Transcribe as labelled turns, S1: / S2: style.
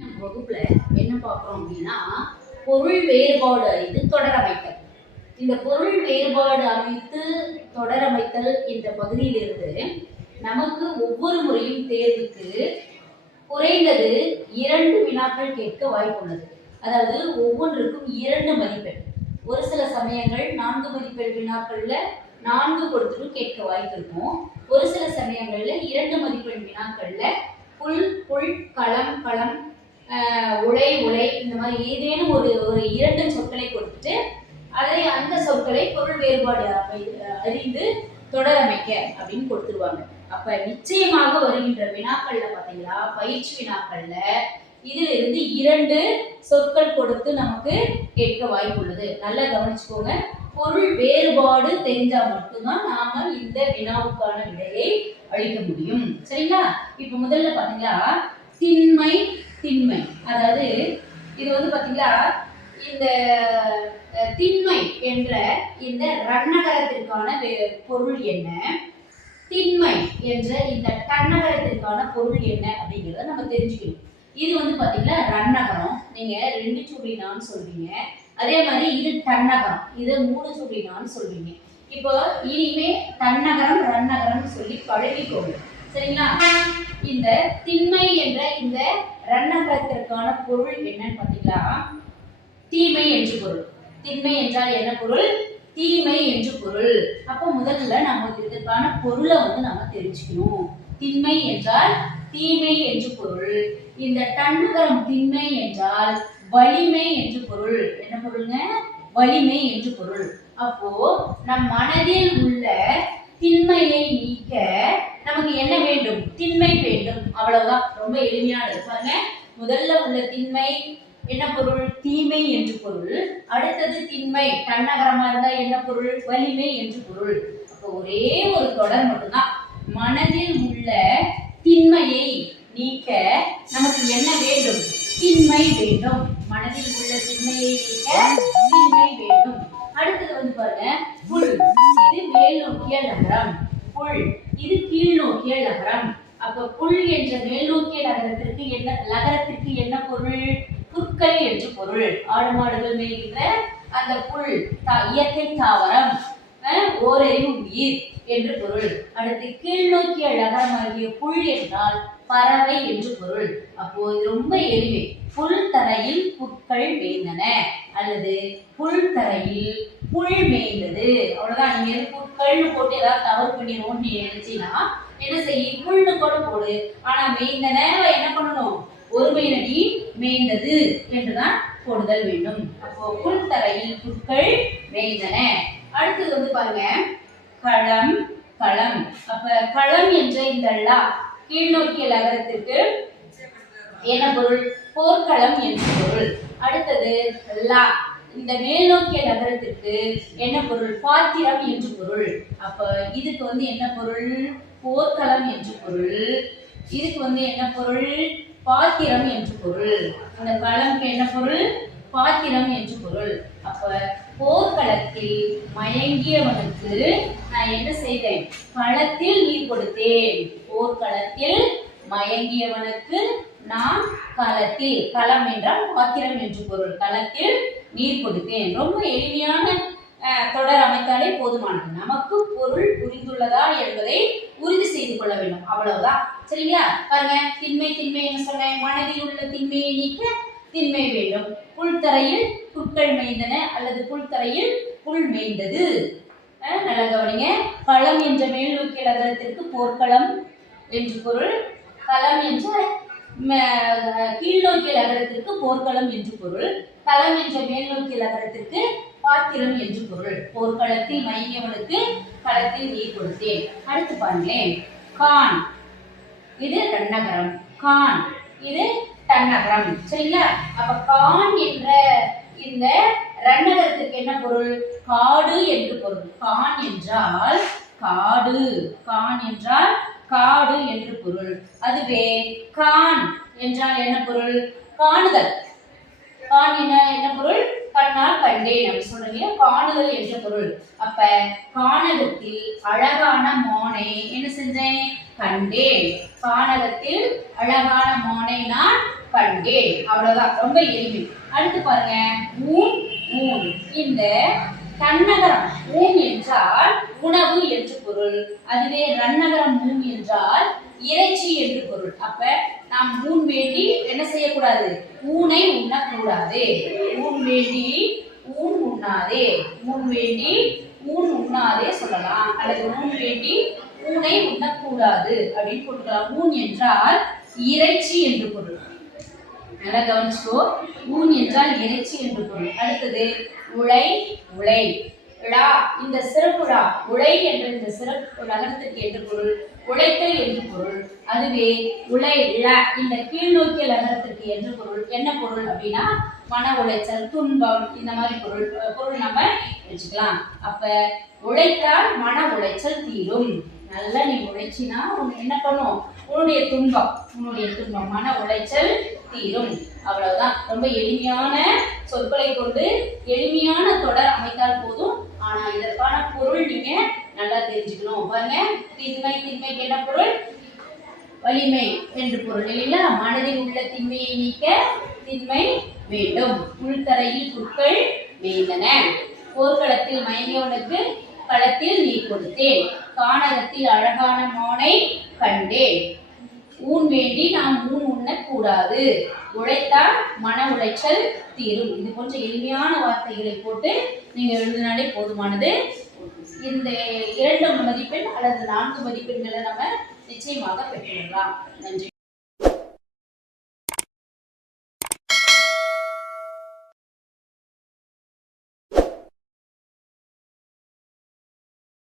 S1: வகுப்புல என்ன பார்க்குறோம் அப்படின்னா பொருள் வேறுபாடு அறிந்து தொடரமைத்தல் இந்த பொருள் வேறுபாடு அமைத்து தொடரமைத்தல் என்ற பகுதியிலிருந்து நமக்கு ஒவ்வொரு முறையும் தேர்வுக்கு குறைந்தது இரண்டு வினாக்கள் கேட்க வாய்ப்புள்ளது. அதாவது ஒவ்வொன்றுக்கும் இரண்டு மதிப்பெண். ஒரு சில சமயங்கள் நான்கு மதிப்பெண் வினாக்கள்ல நான்கு கொடுத்துட்டும் கேட்க வாய்ப்பு இருக்கும். ஒரு சில சமயங்கள்ல இரண்டு மதிப்பெண் வினாக்கள்ல புல் புல் களம் களம் உழை உலை இந்த மாதிரி ஏதேனும் ஒரு ஒரு இரண்டு சொற்களை கொடுத்துட்டு அதை அந்த சொற்களை பொருள் வேறுபாடு அமை- அறிந்து தொடரமைக்க அப்படின்னு கொடுத்துருவாங்க. அப்ப நிச்சயமாக வருகின்ற வினாக்கள்ல பாத்தீங்களா? பயிற்சி வினாக்கள்ல இதுல இருந்து இரண்டு சொற்கள் கொடுத்து நமக்கு கேட்க வாய்ப்புள்ளது நல்லா கவனிச்சுக்கோங்க. பொருள் வேறுபாடு தெரிஞ்சா மட்டும்தான் நாம இந்த வினாவுக்கான விடையை அளிக்க முடியும். சரிங்களா? இப்ப முதல்ல பாத்தீங்களா? திண்மை திண்மை. அதாவது இது வந்து பாத்தீங்களா இந்த திண்மை என்ற இந்த ரன்னகரத்திற்கான வே- பொருள் என்ன? திண்மை என்ற இந்த தன்னகரத்திற்கான பொருள் என்ன அப்படிங்கிறத நம்ம தெரிஞ்சுக்கணும். இது வந்து பார்த்தீங்கன்னா ரன்னகரம். நீங்கள் ரெண்டு சுழினான்னு சொல்வீங்க அதே மாதிரி இது தன்னகரம். இது மூணு சுழினான்னு சொல்வீங்க இப்போ இனிமே தன்னகரம் ரன்னகரம் சொல்லி பழகிக்கோங்க. சரிங்களா? இந்த திண்மை என்ற இந்த ரன்னகரத்திற்கான பொருள் என்னன்னு பாத்தீங்களா? தீமை என்று பொருள். திண்மை என்றால் என்ன பொருள்? தீமை என்று பொருள். அப்போ முதல்ல நம்ம இதற்கான பொருளை வந்து நம்ம தெரிஞ்சுக்கணும். திண்மை என்றால் தீமை என்று பொருள். இந்த தன்னுகரம் திண்மை என்றால் வலிமை என்று பொருள். என்ன பொருளுங்க? வலிமை என்று பொருள். அப்போ நம் மனதில் உள்ள திண்மையை நீக்க நமக்கு என்ன வேண்டும்? திண்மை வேண்டும். அவ்வளவுதான். ரொம்ப எளிமையானது பாருங்க முதல்ல உள்ள திண்மை என்ன பொருள்? தீமை என்று பொருள். அடுத்தது திண்மை தன்னகரமா இருந்தா என்ன பொருள்? வலிமை என்று பொருள். அப்போ ஒரே ஒரு தொடர் மட்டும்தான். மனதில் உள்ள திண்மையை நீக்க நமக்கு என்ன வேண்டும்? திண்மை வேண்டும். மனதில் உள்ள திண்மையை நீக்க திண்மை வேண்டும். அடுத்தது வந்து பாருங்க பொருள் புற்கள் என்று பொருள். ஆடு மாடுகள் மேய்கின்ற அந்த புல் தா- இயற்கை தாவரம் அஹ், ஓரறிவு உயிர் என்று பொருள். அடுத்து கீழ் நோக்கிய நகரம் புல் என்றால் பறவை என்று பொருள். அப்போ இது ரொம்ப எளிமை. புல் தரையில் புற்கள் மேய்ந்தன. அல்லது புல் தரையில் புல் மேய்ந்தது. அவ்வளவுதான். நீங்க எது புற்கள்னு போட்டு ஏதாவது தவறு பண்ணிடுவோம்னு நீ நினைச்சீங்கன்னா என்ன செய்ய? புல்னு கூட போடு. ஆனா மேய்ந்தன என்ன பண்ணணும்? ஒருமை நடி மேய்ந்தது என்றுதான் போடுதல் வேண்டும். அப்போ புல்தரையில் புற்கள் மேய்ந்தன. அடுத்தது வந்து பாருங்க களம் களம். அப்ப களம் என்ற இந்த லா கீழ்நோக்கிய நகரத்திற்கு என்ன பொருள்? போர்க்களம் என்று பொருள். அடுத்தது லா இந்த மேல் நோக்கிய நகரத்திற்கு என்ன பொருள்? பாத்திரம் என்று பொருள். அப்ப இதுக்கு வந்து என்ன பொருள்? போர்க்களம் என்று பொருள். இதுக்கு வந்து என்ன பொருள்? பாத்திரம் என்று பொருள். இந்த களம்க்கு என்ன பொருள்? பாத்திரம் என்று பொருள். அப்ப போர்க்களத்தில் மயங்கியவனுக்கு நான் என்ன செய்தேன்? களத்தில் நீர் கொடுத்தேன். போர்க்களத்தில் மயங்கியவனுக்கு நான் களத்தில் களம் என்றால் பாத்திரம் என்று பொருள். களத்தில் நீர் கொடுத்தேன். ரொம்ப எளிமையான தொடர் அமைத்தாலே போதுமானது. நமக்கு பொருள் புரிந்துள்ளதா என்பதை உறுதி செய்து கொள்ள வேண்டும். அவ்வளவுதான். சரிங்களா? பாருங்க. திண்மை திண்மை என்ன சொன்னேன் மனதில் உள்ள திண்மையை நீக்க திண்மை வேண்டும். புல்தரையில் புற்கள் மேய்ந்தன அல்லது புல்தரையில் புல் மேய்ந்தது. நல்லா கவனிங்க. களம் என்ற மேல் நோக்கிய போர்க்களம் என்று பொருள். களம் என்ற ம- கீழ்நோக்கிய நகரத்திற்கு போர்க்களம் என்று பொருள். களம் என்ற மேல் நோக்கிய நகரத்திற்கு பாத்திரம் என்று பொருள். போர்க்களத்தில் மயங்கியவனுக்கு களத்தில் நீர் கொடுத்தேன். அடுத்து பாருங்களேன். கான். இது தன்னகரம். கான். இது தன்னகரம். சரிங்களா? அப்ப கான் என்ற இந்த ரன்னகரத்துக்கு என்ன பொருள்? காடு என்று பொருள். கான் என்றால் காடு. கான் என்றால் காடு என்று பொருள். அதுவே கான் என்றால் என்ன பொருள்? காணுதல். கான் என்ன என்ன பொருள்? கண்ணால் கண்டேன் அப்படின்னு சொல்றீங்க காணுதல் என்ற பொருள். அப்ப கானகத்தில் அழகான மானை என்ன செஞ்சேன்? கண்டேன் காணகத்தில் அழகான மானை நான் கண்டேன் அவ்வளவுதான். ரொம்ப எளிமை. அடுத்து பாருங்க. ஊன் ஊன். இந்த தன்னகரம். ஊன் என்றால் உணவு என்று பொருள். அதுவே ரன்னகரம் ஊன் என்றால் இறைச்சி என்று பொருள். அப்ப நாம் ஊன் வேண்டி என்ன செய்யக்கூடாது? ஊனை உண்ணக்கூடாது. ஊன் வேண்டி ஊன் உண்ணாதே. ஊன் வேண்டி ஊன் உண்ணாதே சொல்லலாம். அல்லது ஊன் வேண்டி ஊனை உண்ணக்கூடாது அப்படின்னு போட்டுக்கலாம். ஊன் என்றால் இறைச்சி என்று பொருள். நல்லா கவனிச்சுக்கோ. ஊன் என்றால் இறைச்சி என்று பொருள். அடுத்தது உழை உழை. ழா இந்த சிறப்பு ழா உழை என்ற இந்த சிறப்பு லகனத்துக்கு என்று பொருள் உழைத்தல் என்று பொருள். அதுவே உழை ழ இந்த கீழ்நோக்கிய நகரத்திற்கு என்று பொருள். என்ன பொருள் அப்படின்னா மன உளைச்சல் துன்பம் இந்த மாதிரி பொருள் பொருள் நம்ம வச்சுக்கலாம். அப்ப உழைத்தால் மன உளைச்சல் தீரும். நல்லா நீ உழைச்சினா உன் என்ன பண்ணும்? உன்னுடைய துன்பம் உன்னுடைய துன்பம் மன உளைச்சல் தீரும். அவ்வளவுதான். ரொம்ப எளிமையான சொற்களை கொண்டு எளிமையான தொடர் அமைத்தால் போதும். ஆனா இதற்கான பொருள் நீங்க நல்லா தெரிஞ்சுக்கணும். பாருங்க. திண்மை திண்மைக்கு என்ன பொருள்? வலிமை என்று பொருள். இல்லைங்களா? மனதில் உள்ள திண்மையை நீக்க திண்மை வேண்டும். உள்தரையில் புற்கள் மேய்ந்தன. போர்க்களத்தில் மயங்கியவனுக்கு களத்தில் நீ கொடுத்தேன். கானகத்தில் அழகான மோனை கண்டேன். ஊன் வேண்டி நாம் ஊன் உண்ணக்கூடாது உழைத்தால் மன உளைச்சல் தீரும். இது போன்ற எளிமையான வார்த்தைகளை போட்டு நீங்கள் எழுதினாலே போதுமானது. இந்த இரண்டு மதிப்பெண் அல்லது நான்கு மதிப்பெண்களை நம்ம நிச்சயமாக பெற்றுவிடலாம் நன்றி.